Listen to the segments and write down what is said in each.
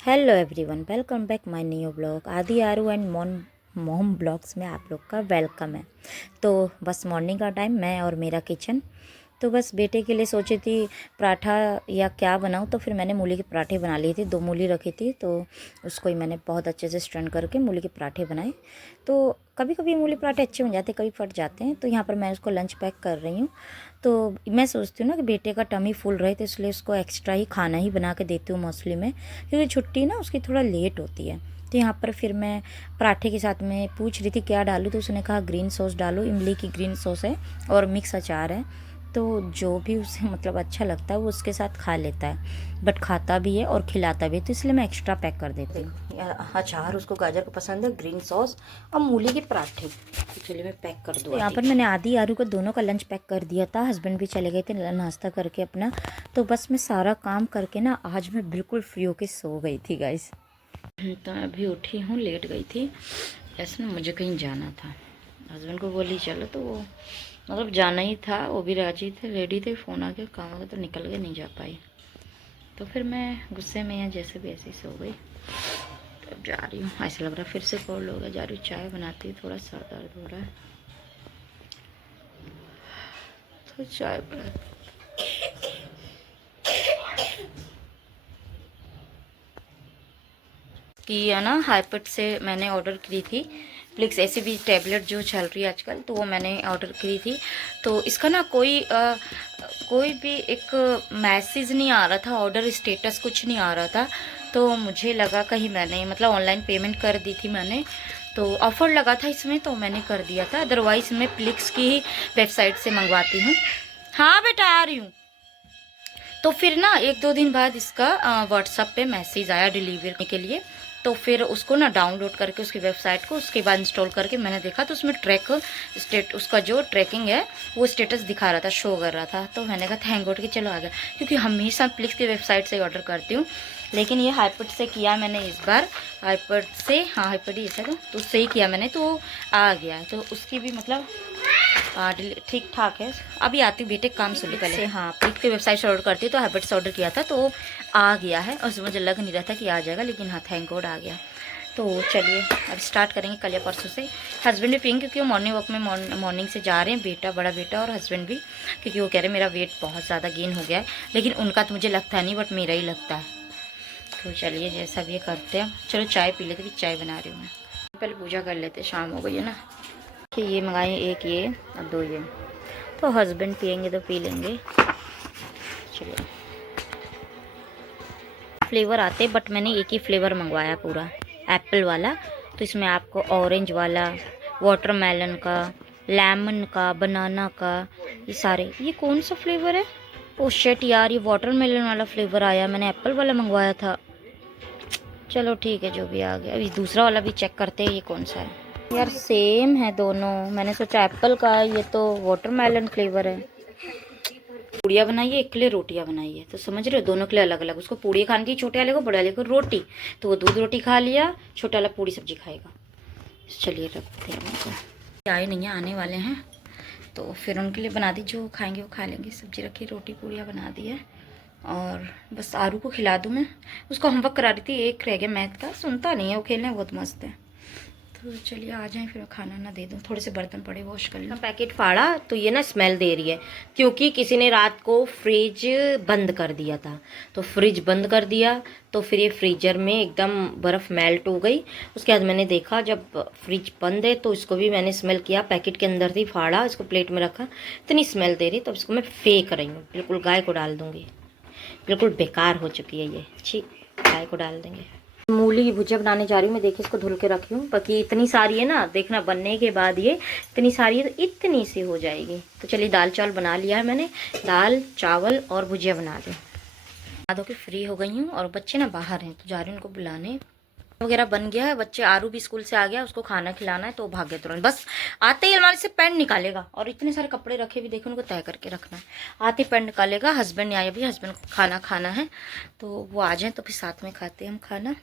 Hello everyone, welcome back my new blog. आदि आरू and मोम blogs में आप लोग का वेलकम है। तो बस मॉर्निंग का टाइम, मैं और मेरा किचन। तो बस बेटे के लिए सोची थी पराठा या क्या बनाऊँ, तो फिर मैंने मूली के पराठे बना लिए थे। 2 मूली रखी थी तो उसको ही मैंने बहुत अच्छे से स्टैंड करके मूली के पराठे बनाए। तो कभी कभी मूली पराठे अच्छे बन जाते हैं, कभी फट जाते हैं। तो यहाँ पर मैं उसको लंच पैक कर रही हूँ। तो मैं सोचती हूँ ना कि बेटे का टमी फुल रहे, तो इसलिए उसको एक्स्ट्रा ही खाना ही बना के देती हूँ मोस्टली में, क्योंकि छुट्टी ना उसकी थोड़ा लेट होती है। तो यहाँ पर फिर मैं पराठे के साथ में पूछ रही थी क्या डालूँ, तो उसने कहा ग्रीन सॉस डालो। इमली की ग्रीन सॉस है और मिक्स अचार है, तो जो भी उसे मतलब अच्छा लगता है वो उसके साथ खा लेता है, बट खाता भी है और खिलाता भी है, तो इसलिए मैं एक्स्ट्रा पैक कर देती हूँ। अचार उसको गाजर को पसंद है, ग्रीन सॉस और मूली के पराठे। तो चलिए मैं पैक कर दूँ। यहाँ पर मैंने आदि आरू को दोनों का लंच पैक कर दिया था। हस्बैंड भी चले गए थे नाश्ता करके अपना। तो बस मैं सारा काम करके ना आज मैं बिल्कुल फ्री होके सो गई थी गाइस। तो मैं अभी उठी हूँ, लेट गई थी। ऐसे ना मुझे कहीं जाना था, हस्बैंड को बोली चलो, तो वो मतलब जाना ही था, वो भी राजी थे, रेडी थे। फ़ोन आ गया काम का, तो निकल गए, नहीं जा पाई। तो फिर मैं गुस्से में या जैसे भी ऐसे ही सो गई। तो अब जा रही हूँ, ऐसा लग रहा है फिर से कॉल हो गया। जा रही हूँ, चाय बनाती हूँ, थोड़ा सर दर्द हो रहा है तो चाय बना कि है ना। हाइपट से मैंने ऑर्डर की थी फ्लिक्स ऐसी भी टैबलेट जो चल रही है आजकल, तो वो मैंने ऑर्डर की थी। तो इसका ना कोई भी एक मैसेज नहीं आ रहा था, ऑर्डर स्टेटस कुछ नहीं आ रहा था। तो मुझे लगा कहीं मैंने मतलब ऑनलाइन पेमेंट कर दी थी मैंने, तो ऑफ़र लगा था इसमें तो मैंने कर दिया था। अदरवाइज़ मैं फ्लिक्स की ही वेबसाइट से मंगवाती हूँ। हाँ बेटा आ रही हूँ। तो फिर ना 1-2 दिन बाद इसका व्हाट्सएप पे मैसेज आया डिलीवरी के लिए। तो फिर उसको ना डाउनलोड करके उसकी वेबसाइट को उसके बाद इंस्टॉल करके मैंने देखा, तो उसमें उसका जो ट्रैकिंग है वो स्टेटस दिखा रहा था, शो कर रहा था। तो मैंने कहा थैंक गॉड कि चलो आ गया, क्योंकि हमेशा फ्लिक्स की वेबसाइट से ऑर्डर करती हूँ, लेकिन ये हाइपट से किया मैंने इस बार। हाइपट से, हाँ हाइपट ही है तो उससे ही किया मैंने, तो आ गया। तो उसकी भी मतलब ठीक ठाक है। अभी आती हूँ बेटे, काम सुन ली पहले। हाँ फ्लिक की वेबसाइट से ऑर्डर करती हूँ, तो हैबिट से ऑर्डर किया था तो आ गया है, और मुझे लग नहीं रहा था कि आ जाएगा, लेकिन हाँ थैंक गॉड आ गया। तो चलिए अब स्टार्ट करेंगे कल या परसों से। हस्बैंड भी पियेंगे, क्योंकि वो मॉर्निंग वॉक में मॉर्निंग से जा रहे हैं, बेटा, बड़ा बेटा और हस्बैंड भी, क्योंकि वो कह रहे हैं मेरा वेट बहुत ज़्यादा गेन हो गया है। लेकिन उनका तो मुझे लगता नहीं, बट मेरा ही लगता है। तो चलिए जैसा भी ये करते हैं। चलो चाय पी लेते, भी चाय बना रही हूँ मैं। पहले पूजा कर लेते, शाम हो गई है ना। कि ये मंगाए, एक ये और 2 ये, तो हस्बैंड पियेंगे तो पी लेंगे। चलिए फ्लेवर आते, बट मैंने एक ही फ्लेवर मंगवाया पूरा, एप्पल वाला। तो इसमें आपको ऑरेंज वाला, वाटरमेलन का, लेमन का, बनाना का, ये सारे। ये कौन सा फ्लेवर है? ओ शिट यार, ये वाटरमेलन वाला फ्लेवर आया, मैंने एप्पल वाला मंगवाया था। चलो ठीक है, जो भी आ गया। अभी दूसरा वाला भी चेक करते हैं, ये कौन सा है। यार सेम है दोनों, मैंने सोचा एप्पल का है, ये तो वाटरमेलन फ्लेवर है। पूड़ियाँ बनाइए, एक के लिए रोटियाँ बनाइए, तो समझ रहे हो, दोनों के लिए अलग अलग। उसको पूड़ी खाने की, छोटे वाले को, बड़े वाले को रोटी। तो वो दूध रोटी खा लिया, छोटा वाला पूड़ी सब्जी खाएगा। चलिए रखते हैं उनको, आए नहीं है, आने वाले हैं, तो फिर उनके लिए बना दी, जो खाएंगे वो खा लेंगे। सब्जी रखी, रोटी पूड़ियाँ बना दी है, और बस आरू को खिला दूँ मैं। उसको होमवर्क करा रही थी, एक रह गया मैथ का, सुनता नहीं है, वो खेलने बहुत मस्त है। तो चलिए आ जाएं, फिर खाना ना दे दूँ, थोड़े से बर्तन पड़े वॉश कर लूँ। पैकेट फाड़ा तो ये ना स्मेल दे रही है, क्योंकि किसी ने रात को फ्रिज बंद कर दिया था। तो फ्रिज बंद कर दिया, तो फिर ये फ्रीजर में एकदम बर्फ़ मेल्ट हो गई। उसके बाद मैंने देखा जब फ्रिज बंद है, तो इसको भी मैंने स्मेल किया, पैकेट के अंदर थी, फाड़ा, इसको प्लेट में रखा, इतनी स्मेल दे रही, तो इसको मैं फेंक रही हूँ, बिल्कुल गाय को डाल दूँगी। बिल्कुल बेकार हो चुकी है ये, छी, गाय को डाल देंगे। मूली की भुजिया बनाने जा रही हूँ मैं। देखिए इसको धुल के रखी हूँ, बाकी इतनी सारी है ना, देखना बनने के बाद ये इतनी सारी है तो इतनी सी हो जाएगी। तो चलिए दाल चावल बना लिया है मैंने, दाल चावल और भुजिया बना दी। बना दो कि फ्री हो गई हूँ, और बच्चे ना बाहर हैं, तो जा रही हूँ उनको बुलाने। वगैरह बन गया है, बच्चे, आरू भी स्कूल से आ गया, उसको खाना खिलाना है, तो भाग गया तुरंत। बस आते ही अलमारी से पेन निकालेगा, और इतने सारे कपड़े रखे भी, देखो उनको तय करके रखना है। आते ही पेन निकालेगा। हस्बैंड नहीं आए अभी, हस्बैंड को खाना खाना है, तो वो आ जाए तो फिर साथ में खाते हैं हम खाना।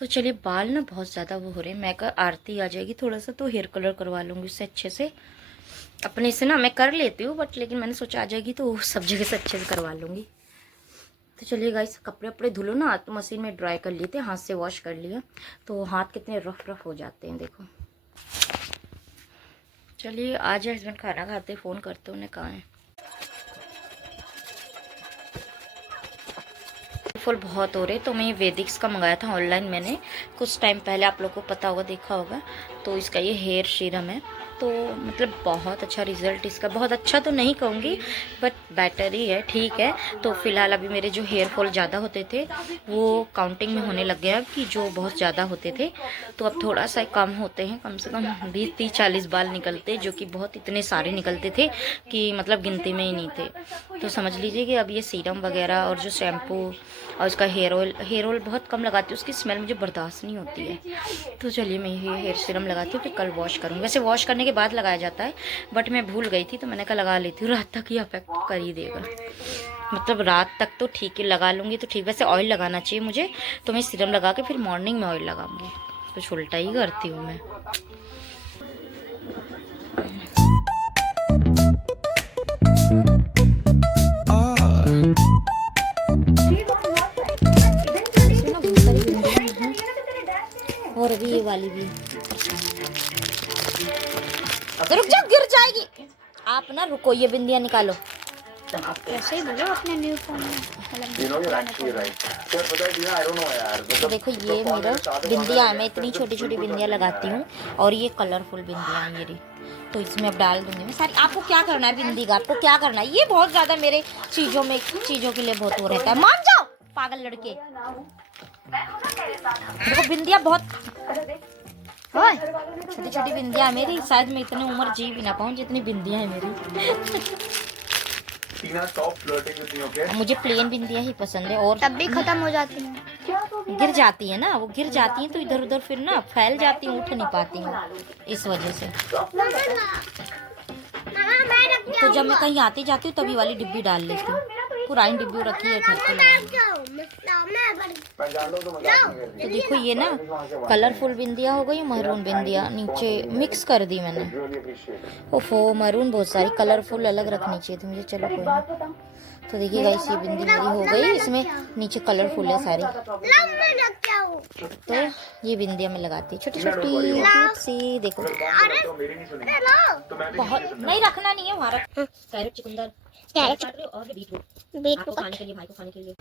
तो चलिए, बाल ना बहुत ज़्यादा वो हो रहे हैं, मैं कहा आरती आ जाएगी थोड़ा सा तो हेयर कलर करवा लूँगी उससे अच्छे से। अपने से ना मैं कर लेती हूँ, बट लेकिन मैंने सोचा आ जाएगी तो सब जगह से अच्छे से करवा लूँगी। तो चलिए गाइस, कपड़े वपड़े धुलो ना तो मशीन में ड्राई कर लिए थे, हाथ से वॉश कर लिया, तो हाथ कितने रफ रफ हो जाते हैं देखो। चलिए आज हस्बैंड खाना खाते, फ़ोन करते, उन्हें कहाँ है। फुल बहुत हो रहे, तो मैं वेदिक्स का मंगाया था ऑनलाइन मैंने कुछ टाइम पहले, आप लोगों को पता होगा, देखा होगा। तो इसका ये हेयर सीरम है, तो मतलब बहुत अच्छा रिज़ल्ट इसका, बहुत अच्छा तो नहीं कहूँगी बट बेटर ही है, ठीक है। तो फिलहाल अभी मेरे जो हेयर फॉल ज़्यादा होते थे वो काउंटिंग में होने लग गया, कि जो बहुत ज़्यादा होते थे तो अब थोड़ा सा कम होते हैं, कम से कम 20-30-40 बाल निकलते, जो कि बहुत इतने सारे निकलते थे कि मतलब गिनती में ही नहीं थे। तो समझ लीजिए कि अब ये सीरम वगैरह और जो शैम्पू और उसका हेयर ऑयल बहुत कम लगाती हूँ, उसकी स्मेल मुझे बर्दाश्त नहीं होती है। तो चलिए मैं ये हेयर सीरम लगाती हूँ, फिर कल वॉश करूँगी। वैसे वॉश करने के बाद लगाया जाता है, बट मैं भूल गई थी तो मैंने कहा लगा लेती हूँ, रात तक ही अफेक्ट कर ही देगा। मतलब रात तक तो ठीक है, लगा लूँगी तो ठीक। वैसे ऑयल लगाना चाहिए मुझे, तो मैं सीरम लगा के फिर मॉर्निंग में ऑयल लगाऊंगी, कुछ उल्टा ही करती हूँ मैं। और अभी ये वाली भी, रुक जाओ गिर जाएगी। आप ना रुको, ये बिंदियाँ निकालो। ऐसे ही बोलो अपने न्यू फोन में। तो देखो ये मेरा बिंदियाँ है, मैं इतनी छोटी छोटी बिंदियाँ लगाती हूँ और ये कलरफुल बिंदियाँ हैं ये रही। तो इसमें अब डाल दूंगी मैं सारी। आपको क्या करना है बिंदी का, आपको क्या करना है? ये बहुत ज़्यादा मेरे चीज़ों के लिए बहुत हो रहता है। मान जाओ पागल लड़के। देखो बिंदियाँ बहुत छोटी छोटी बिंदियाँ मेरी, शायद मैं इतनी उम्र जी भी ना पाऊँ जितनी बिंदियाँ है मेरी। मुझे प्लेन बिंदियाँ ही पसंद है, और तब भी खत्म हो जाती है, गिर जाती है ना, वो गिर जाती हैं तो इधर उधर फिर ना फैल जाती हूँ, उठ नहीं पाती हूँ इस वजह से। तो जब मैं कहीं आती जाती हूँ तभी वाली डिब्बी डाल लेती हूँ, पुरानी डिब्बी रखी है घर पे। तो देखो ये ना कलरफुल बिंदिया हो गई, महरून बिंदिया नीचे मिक्स कर दी मैंने। ओफो, महरून बहुत सारी, कलरफुल अलग रखनी चाहिए थी मुझे। चलो कोई नहीं। तो देखिए गाइस ये बिंदी मेरी हो गई, इसमें नीचे कलरफुल है सारी। तो ये बिंदिया मैं लगाती छोटी छोटी क्यूट सी, देखो बहुत नहीं रखना नहीं है, वहाँ रख। कैरेट, चुकंदर और बीटरूट खाने के लिए, भाई को खाने के लिए।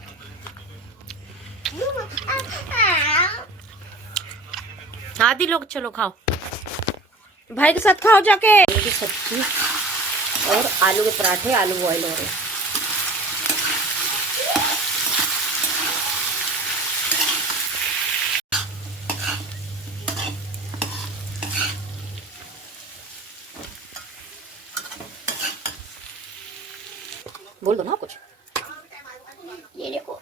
आदि लोग चलो खाओ, भाई के साथ खाओ जाके। सब्जी और आलू के पराठे, आलू बॉयल हो रहे। बोल दो ना कुछ। ये देखो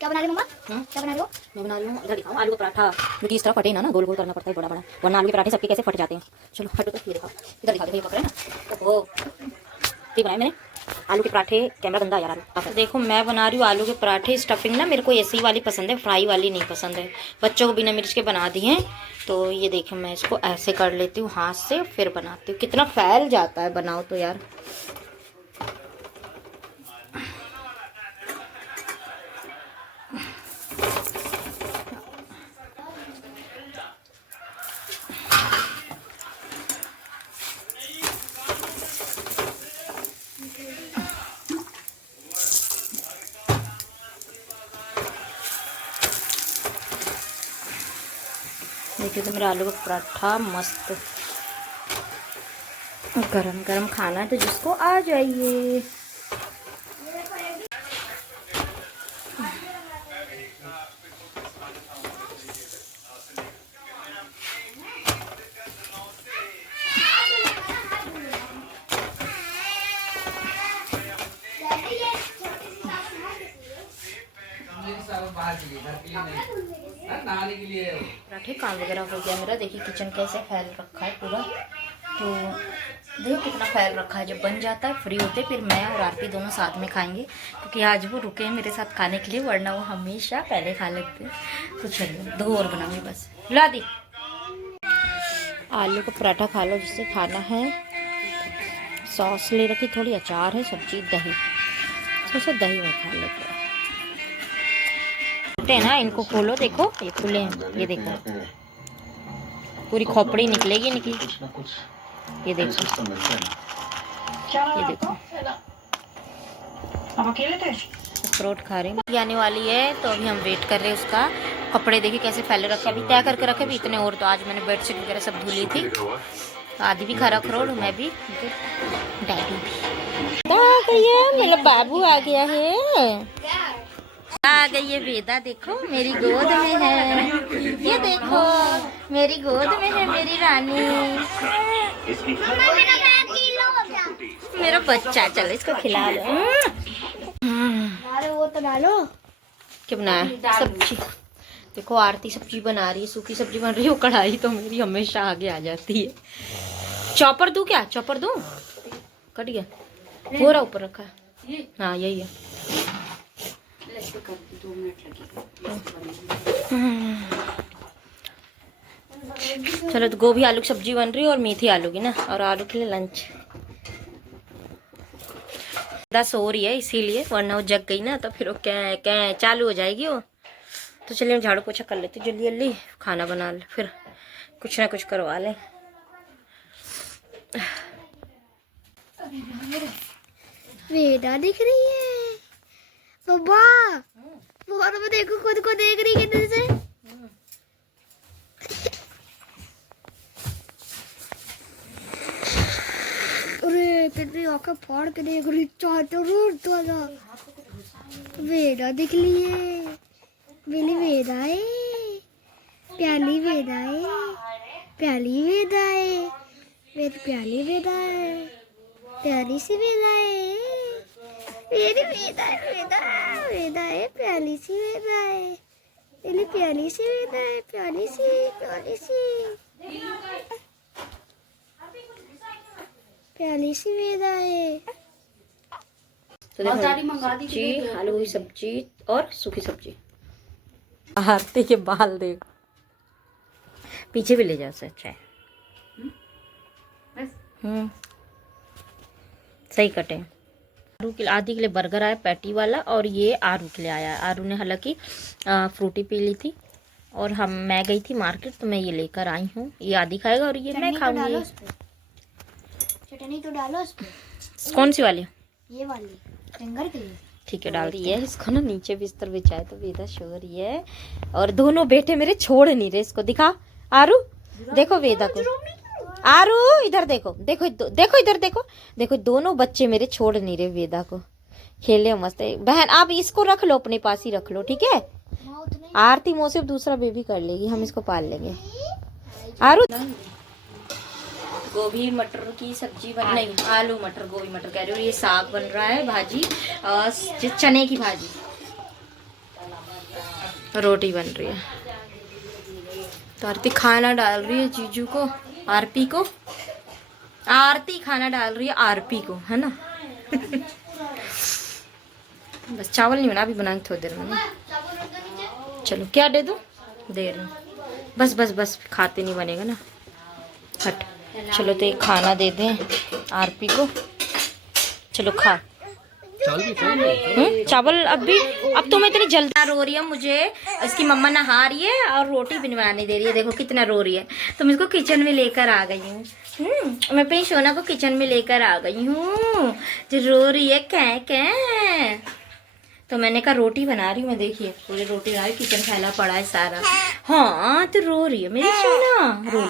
क्या बना रही हो मम्मा? क्या बना रही हो? मैं बना रही हूँ, इधर दिखाऊँ, आलू का पराठा। क्योंकि इस तरह फटे ना, गोल गोल करना पड़ता है बड़ा बड़ा, वरना आलू के पराठे सबके कैसे फट जाते हैं। चलो फटो, तो ये दिखाओ, इधर दिखा, ये पकड़े ना। ओहो, ये बनाए मैंने आलू के पराठे। कैमरा गंदा यार आलू। तो देखो मैं बना रही हूँ आलू के पराठे। स्टफिंग ना मेरे को ऐसी वाली पसंद है, फ्राई वाली नहीं पसंद है। बच्चों को बिना मिर्च के बना दी हैं। तो ये देखो मैं इसको ऐसे कर लेती हूँ हाथ से, फिर बनाती हूँ। कितना फैल जाता है बनाओ तो यार। देखिए तो मेरा आलू का पराठा मस्त गरम गरम खाना है, तो जिसको आ जाइए। पराठे काम वगैरह हो गया मेरा। देखिए किचन कैसे फैल रखा है पूरा। तो देखो कितना फैल रखा है। जब बन जाता है फ्री होते फिर मैं और आरती दोनों साथ में खाएंगे, क्योंकि आज वो रुके हैं मेरे साथ खाने के लिए, वरना वो हमेशा पहले खा लेते हैं। तो चलिए 2 और बनाऊंगी बस। ला दी आलू का पराठा खा लो जिससे खाना है। सॉस ले रखी, थोड़ी अचार है, सब्जी, दही। सोचा दही में खा लेते हैं। है ना, इनको खोलो, देखो ये खुले हैं, ये देखो पूरी खोपड़ी निकलेगी निकली। ये देखो, ये देखो अखरोट खा रहे हैं। आने वाली है तो अभी हम वेट कर रहे हैं उसका। कपड़े देखिए कैसे फैले रखे, अभी तय करके रखे भी इतने। और तो आज मैंने बेडशीट वगैरह सब धुली थी, तो आदि भी खा रहा अखरोट, मैं भी, डैडी भी। आ गई है, मेरा बाबू आ गया है। आ गई है वेदा, देखो मेरी गोद में है, ये देखो मेरी गोद में है मेरी रानी, मेरा बच्चा। चलो इसको खिला लो। वो तो डालो। क्या बनाया? सब्जी। देखो आरती सब्जी बना रही है, सूखी सब्जी बन रही है। वो कढ़ाई तो मेरी हमेशा आगे आ जाती है। चॉपर दूं क्या? चॉपर दूं? कट गया, हो रहा ऊपर रखा है। हाँ यही है। चलो तो गोभी आलू की सब्जी बन रही है और मेथी आलू की ना, और आलू के लिए लंच। सो रही है इसीलिए, वरना वो जग गई ना तो फिर वो क्या चालू हो जाएगी वो। तो चलिए हम झाड़ू पोछा कर लेते जल्दी जल्दी, खाना बना ले, फिर कुछ ना कुछ करवा ले। वेदा दिख रही है बाबा, वो तो देखो खुद को देख रही है कितने से। अरे कितनी आंखें फाड़ के देख रही, चाहते रोड वाला। वेदा दिख ली है, मेरी वेदा है, प्याली वेदा है, प्याली वेदा है, मेरी प्याली वेदा है, प्याली सी वेदा है, मेरी वेदा है, वेदा वेदा है, प्याली सी वेदा है, मेरी प्याली सी वेदा है, प्याली सी प्याली सी प्याली सी वेदा है। तो देखो सब्जी, आलू की सब्जी और सूखी सब्जी। आरती के बाल देखो, पीछे भी ले जाओ से अच्छा है। सही कटे। आरू के आदि के लिए बर्गर आया पैटी वाला, और ये आरू के लिए आया। आरू ने हालांकि फ्रूटी पी ली थी, और मैं गई थी मार्केट तो मैं ये लेकर आई हूँ। ये आदि खाएगा और ये मैं खाऊंगी। चटनी तो डालो उस पे। कौन सी वाली? ये वाली फिंगर के लिए। ठीक है डाल दी है। इसको ना नीचे बिस्तर बिछाए तो वेदा सो रही है, और दोनों बेटे मेरे छोड़ नहीं रहे इसको। दिखा आरू, देखो वेदा को। आरू इधर देखो, देखो देखो इधर देखो, देखो दोनों बच्चे मेरे छोड़ नहीं रहे वेदा को। खेले मस्त है। बहन आप इसको रख लो, अपने पास ही रख लो, ठीक है? आरती मोह से दूसरा बेबी कर लेगी, हम इसको पाल लेंगे। आरू गोभी मटर की सब्जी बन, नहीं आलू मटर गोभी मटर कह रही हूँ। ये साग बन रहा है, भाजी चने की भाजी, रोटी बन रही है। तो आरती खाना डाल रही है जीजू को, आरपी को। आरती खाना डाल रही है आरपी को, है ना? बस चावल नहीं बना, अभी बनाएंगे थोड़ी देर में। चलो क्या दे दूँ? दे रही हूँ। बस बस बस, खाते नहीं बनेगा ना, हट। चलो तो एक खाना दे दें आरपी को। चलो खा। चावल अब तो मैं इतनी जल्दी रो रही है, मुझे इसकी मम्मा नहा रही है और रोटी भी नहीं बनाने दे रही है। देखो कितना रो रही है, तो मैं इसको किचन में लेकर आ गई हूँ। मैं अपनी सोना को किचन में लेकर आ गई हूँ, जो रो रही है कै। तो मैंने कहा रोटी बना रही हूँ मैं, देखिए पूरी रोटी बना रही, किचन फैला पड़ा है सारा। हाँ तो रो रही है मेरी सोना, रो।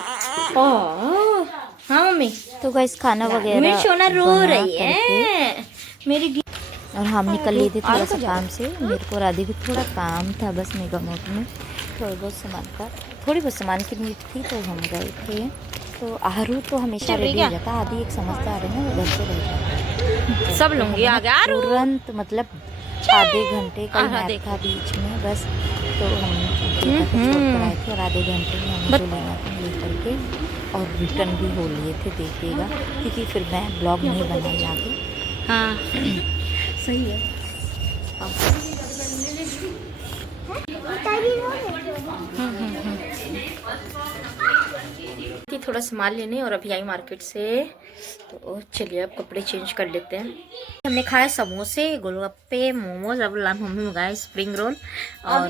हाँ मम्मी। तो गाइस खाना वगैरह मेरी सोना रो रही है मेरी। और हम निकल लिए थे थोड़ा सा काम से। मेरे को राधे को थोड़ा काम था बस मेगा मोट में, थोड़ी बहुत सामान की नीड थी, तो हम गए थे। तो आरू तो हमेशा रेडी हो जाता, आदि एक समझदार है ना, वो घर से रह जाता सब लूंगी आ गया तुरंत, मतलब आधे घंटे का नैप था बीच में बस। तो हम छोड़कर आए थे, और आधे घंटे में हमें जो लेना था ले करके और रिटर्न भी हो लिए थे, देखिएगा, क्योंकि फिर मैं ब्लॉग नहीं बनाई आगे। हाँ सही है। थोड़ा सामान लेने और अभी आई मार्केट से। तो चलिए अब कपड़े चेंज कर लेते हैं। हमने खाया समोसे, गोलगप्पे, मोमोज। अब मम्मी मंगाए स्प्रिंग रोल और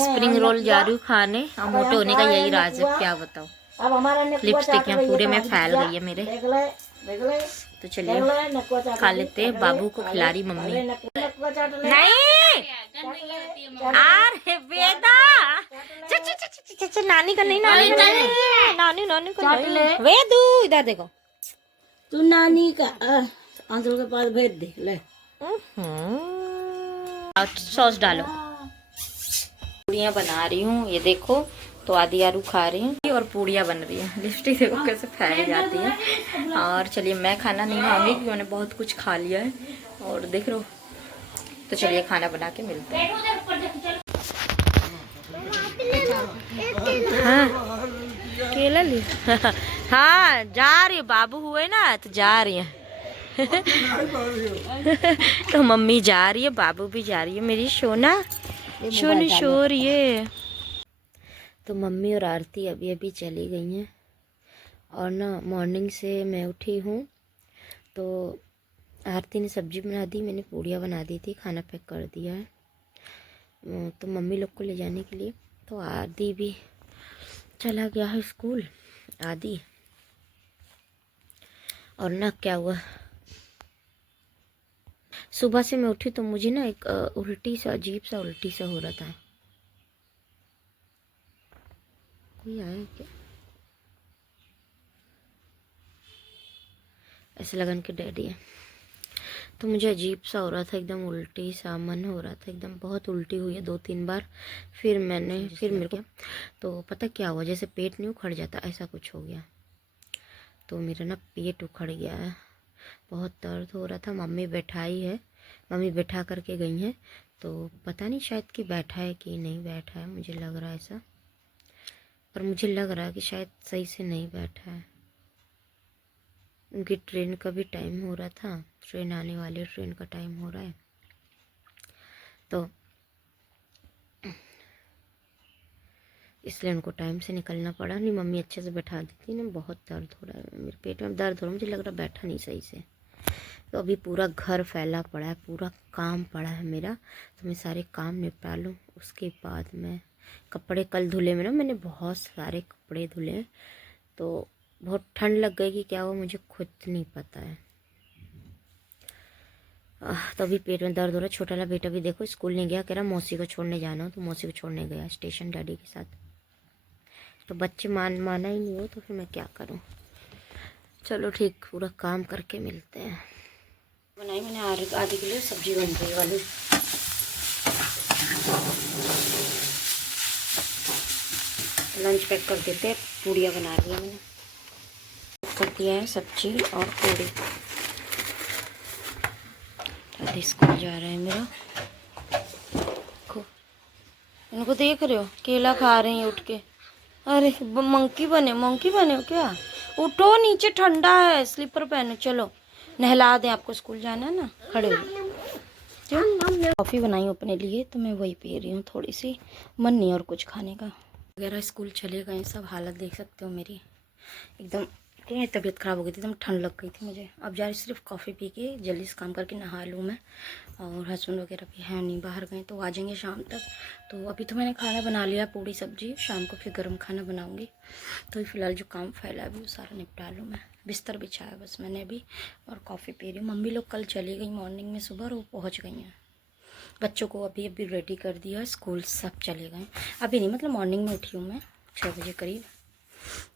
स्प्रिंग रोल जा रही हूँ खाने। और मोटे होने का यही राज है, क्या बताओ। लिपस्टिक यहाँ पूरे में फैल गई है मेरे। तो चलिए खा लेते हैं। बाबू को खिला रही मम्मी। नहीं अरे बेटा, नानी का नहीं, नानी का नहीं, नानी नानी का नहीं। वेदू इधर देखो, तू नानी का आंचल के पास भेज दे ले। सॉस डालो। पूड़ियाँ बना रही हूँ, ये देखो। तो आधी आलू खा रही हूँ और पूड़ियाँ बन रही है। लिपस्टिक देखो कैसे फैल जाती है। और चलिए मैं खाना नहीं खाऊंगी क्योंकि मैंने बहुत कुछ खा लिया है और देख रहे हो। तो चलिए खाना बना के मिलते हैं। हाँ केला ली। हाँ जा रही है, बाबू हुए ना तो जा रही है। तो मम्मी जा रही है, बाबू भी जा रही है। मेरी सोना सोनी सो रही है। तो मम्मी और आरती अभी अभी चली गई हैं। और ना मॉर्निंग से मैं उठी हूँ तो आरती ने सब्जी बना दी, मैंने पूड़ियाँ बना दी थी, खाना पैक कर दिया है तो मम्मी लोग को ले जाने के लिए। तो आदि भी चला गया है स्कूल, आदि। और ना क्या हुआ, सुबह से मैं उठी तो मुझे ना एक उल्टी सा, अजीब सा उल्टी सा हो रहा था। कोई आया क्या? ऐसे लगन के डैडी है। तो मुझे अजीब सा हो रहा था, एकदम उल्टी सा मन हो रहा था, एकदम बहुत उल्टी हुई है 2-3 बार। फिर मेरे को तो पता क्या हुआ, जैसे पेट नहीं उखड़ जाता ऐसा कुछ हो गया। तो मेरा ना पेट उखड़ गया है, बहुत दर्द हो रहा था। मम्मी बैठाई है, मम्मी बैठा करके गई हैं। तो पता नहीं शायद कि बैठा है कि नहीं बैठा है, मुझे लग रहा है ऐसा। पर मुझे लग रहा है कि शायद सही से नहीं बैठा है। उनकी ट्रेन का भी टाइम हो रहा था, ट्रेन आने वाली, ट्रेन का टाइम हो रहा है। तो इसलिए उनको टाइम से निकलना पड़ा। नहीं मम्मी अच्छे से बैठा दी थी ना। बहुत दर्द हो रहा है, मेरे पेट में दर्द हो रहा है, मुझे लग रहा बैठा नहीं सही से। तो अभी पूरा घर फैला पड़ा है, पूरा काम पड़ा है मेरा। तो मैं सारे काम निपटा लूँ, उसके बाद मैं कपड़े कल धुले में ना, मैंने बहुत सारे कपड़े धुले। तो बहुत ठंड लग गई कि क्या हुआ मुझे खुद नहीं पता है। तो अभी पेट में दर्द हो रहा है। छोटा वाला बेटा भी देखो स्कूल नहीं गया, कह रहा मौसी को छोड़ने जाना हो। तो मौसी को छोड़ने गया स्टेशन डैडी के साथ। तो बच्चे माना ही नहीं हो तो फिर मैं क्या करूं। चलो ठीक, पूरा काम करके मिलते हैं। बनाई मैंने आधे किलो सब्जी बन रही वाली। लंच पैक कर देते हैं। पूड़ियाँ बना ली है मैंने, कर दिया है सब्जी और पूड़ी। दादी स्कूल जा रहे हैं मेरा। इनको देख रहे हो, केला खा रहे हैं उठ के। अरे मंकी बने हो क्या? उठो, नीचे ठंडा है, स्लीपर पहनो। चलो नहला दें, आपको स्कूल जाना है ना, खड़े हो। कॉफ़ी बनाई अपने लिए तो मैं वही पी रही हूँ थोड़ी सी, मन नहीं और कुछ खाने का वगैरह। स्कूल चले गए सब, हालत देख सकते हो मेरी, एकदम तबीयत ख़राब हो गई थी, एकदम ठंड लग गई थी मुझे। अब जा रही सिर्फ कॉफ़ी पी के जल्दी से काम करके नहा लूँ मैं। और हस्बैंड वगैरह भी हैं नहीं, बाहर गए, तो आ जाएंगे शाम तक। तो अभी तो मैंने खाना बना लिया, पूड़ी सब्जी। शाम को फिर गर्म खाना बनाऊँगी। तो फिलहाल जो काम फैला है अभी वो सारा निपटा लूँ मैं। बिस्तर बिछाया बस मैंने अभी, और कॉफ़ी पी रही हूँ। मम्मी लोग कल चली गई मॉर्निंग में सुबह, और वो पहुँच गई हैं। बच्चों को अभी रेडी कर दिया, स्कूल सब चले गए। अभी नहीं, मतलब मॉर्निंग में उठी हूँ मैं 6 बजे करीब।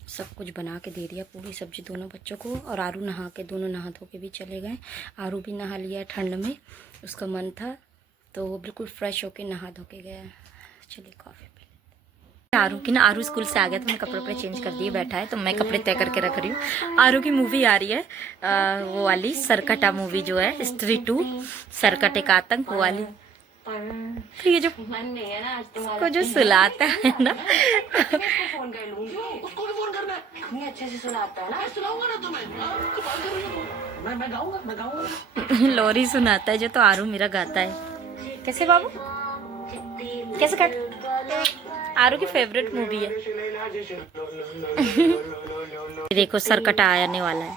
सब कुछ बना के दे दिया, पूरी सब्जी दोनों बच्चों को। और आरू नहा के, दोनों नहा धो के भी चले गए। आरू भी नहा लिया ठंड में, उसका मन था, तो वो बिल्कुल फ्रेश होके नहा धो के गया। चलिए कॉफ़ी पी लेते। आरू स्कूल से आ गया तो मैं कपड़े चेंज कर दिए, बैठा है तो मैं कपड़े तय करके रख रही हूँ। आरू की मूवी आ रही है वो वाली सरकटा मूवी जो है, स्त्री 2 सरकटे का आतंक, वो वाली। तो ये जो उसको जो सुलाता है ना, फोन कर लूंगी, उसको भी फोन करना है, नहीं अच्छे से सुनाता है ना, सुनाऊंगा ना तुम्हें, मैं गाऊंगा लोरी सुनाता है जो, तो आरू मेरा गाता है। कैसे बाबू, कैसे कट आरू की फेवरेट मूवी है। देखो सर कटा आने वाला है।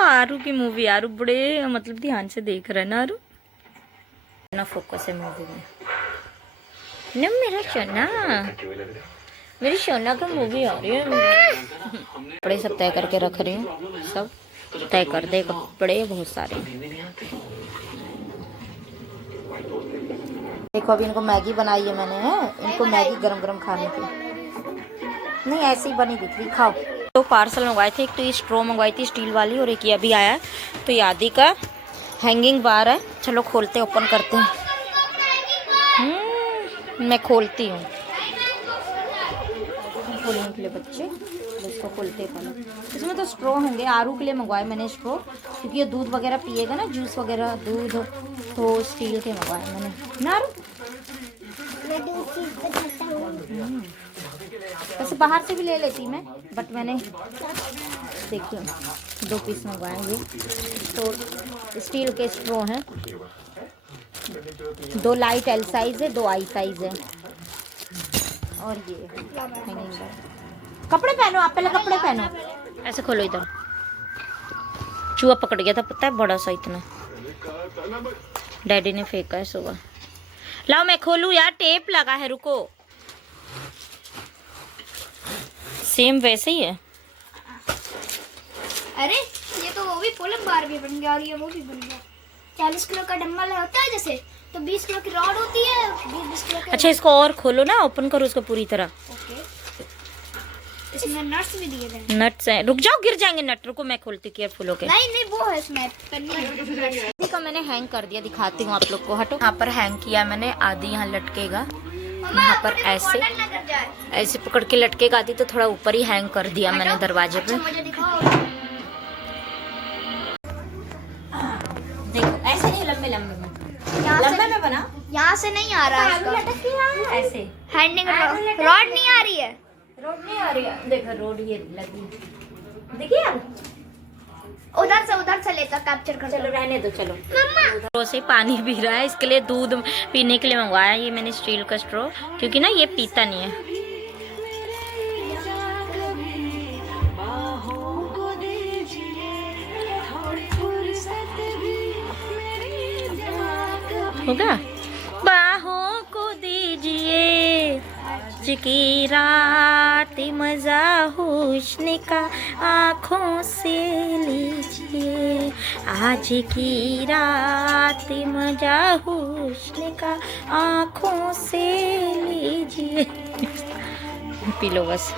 आरू की मूवी, आरू बड़े मतलब ध्यान से देख रहा है ना आरू, ना फोकस है मूवी में ना। मेरा सोना, मेरी सोना का मूवी आ रही है। कपड़े सब तय करके रख रही हूँ, सब तय कर दे कपड़े बहुत सारे। देखो अभी इनको मैगी बनाई है मैंने, है इनको मैगी गरम गरम खाने की, नहीं ऐसे ही बनी दिख रही, खाओ। तो पार्सल मंगवाए थे, एक तो ये स्ट्रॉ मंगवाई थी स्टील वाली, और एक ये अभी आया है। तो ये आदि का हैंगिंग बार है, चलो खोलते ओपन करते हैं। मैं खोलती हूँ खोलने के लिए बच्चे, इसको खोलते पहले। इसमें तो स्ट्रॉ होंगे, आरू के लिए मंगवाए मैंने स्ट्रॉ, क्योंकि ये दूध वगैरह पिएगा ना, जूस वगैरह दूध, तो स्टील के मंगवाए मैंने ना। वैसे बाहर से भी ले लेती मैं, बट मैंने देखिए 2 पीस मंगवाएंगे। तो स्टील के स्ट्रॉ हैं, 2 लाइट एल साइज है, 2 आई साइज है। और ये कपड़े पहनो, आप पहले कपड़े पहनो। ऐसे खोलो, इधर चूहा पकड़ गया था पता है, बड़ा सा इतना, डैडी ने फेंका है सुबह। लाओ मैं खोलूं यार, टेप लगा है, रुको। सेम वैसे ही है। अरे ये तो वो भी पोलम बार भी बन गया, और ये वो भी बन गया। 40 किलो का डम्बल होता है जैसे, तो 20 किलो की रॉड होती है, 20 किलो के। अच्छा इसको और खोलो ना, ओपन करो इसको पूरी तरह। ओके, इसमें नट्स भी दिए गए। नट्स हैं, रुक जाओ गिर जाएंगे नट, रुको मैं खोलती केयरफुल होके। नहीं नहीं वो है इसमें पन्नी का मैंने हैंग कर दिया, दिखाती हूँ आप लोग को, हटो। यहाँ पर हैंग किया मैंने, आदि यहाँ लटकेगा, यहाँ पर ऐसे ऐसे पकड़ के लटकेगा आदि, तो थोड़ा ऊपर ही हैंग कर दिया मैंने दरवाजे पे। मुझे दिखाओ। देखो ऐसे नहीं, लंबे लंबे में, लंबे में बना, यहाँ से नहीं आ रहा है इसका। लटक गया ऐसे। हैंडिंग रॉड नहीं आ रही है, रोड नहीं आ रही है, देखो रोड ये लगी, देखिए यार। उधर से लेकर कैप्चर कर। चलो रहने दो, चलो। स्ट्रॉ से पानी पी रहा है, इसके लिए दूध पीने के लिए मंगवाया ये मैंने स्टील का स्ट्रॉ, क्योंकि ना ये पीता नहीं है। होगा, बाहों को दीजिए आज की रात मजा हुस्न का आँखों से लीजिए, आज की रात मजा हुस्न का आँखों से लीजिए। पी लो बस।